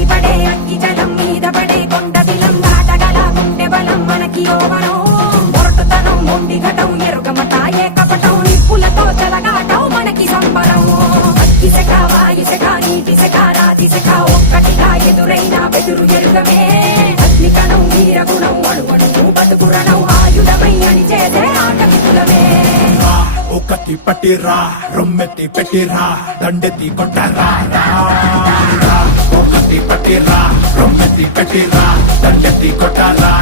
ఎగిసిపడే అగ్గి జలం మీద పడే కొండ దిలం దాటగల గుండె బలం మనకి ఓవరం మొరటుతనం మొండి ఘటం ఎరుగమట ఏకపటం నిప్పులతో చెలగాటం మనకి సంబరం అగ్గిసెక వాయుసెక నీటిసెక రాతిసెక ఒక్కటిగా ఎదురైన బెదురు ఎరుగమే అగ్నికణం వీరగుణం అణువణువు బతుకురణం ఆయుధమై అని చేసే ఆటవికులమే ఒకటి పట్టిరా రొమ్మెత్తి పెట్టిరా దండెత్తి కొట్టరా ఒకటి పట్టిరా రొమ్మెత్తి పెట్టిరా దండెత్తి కొట్టరా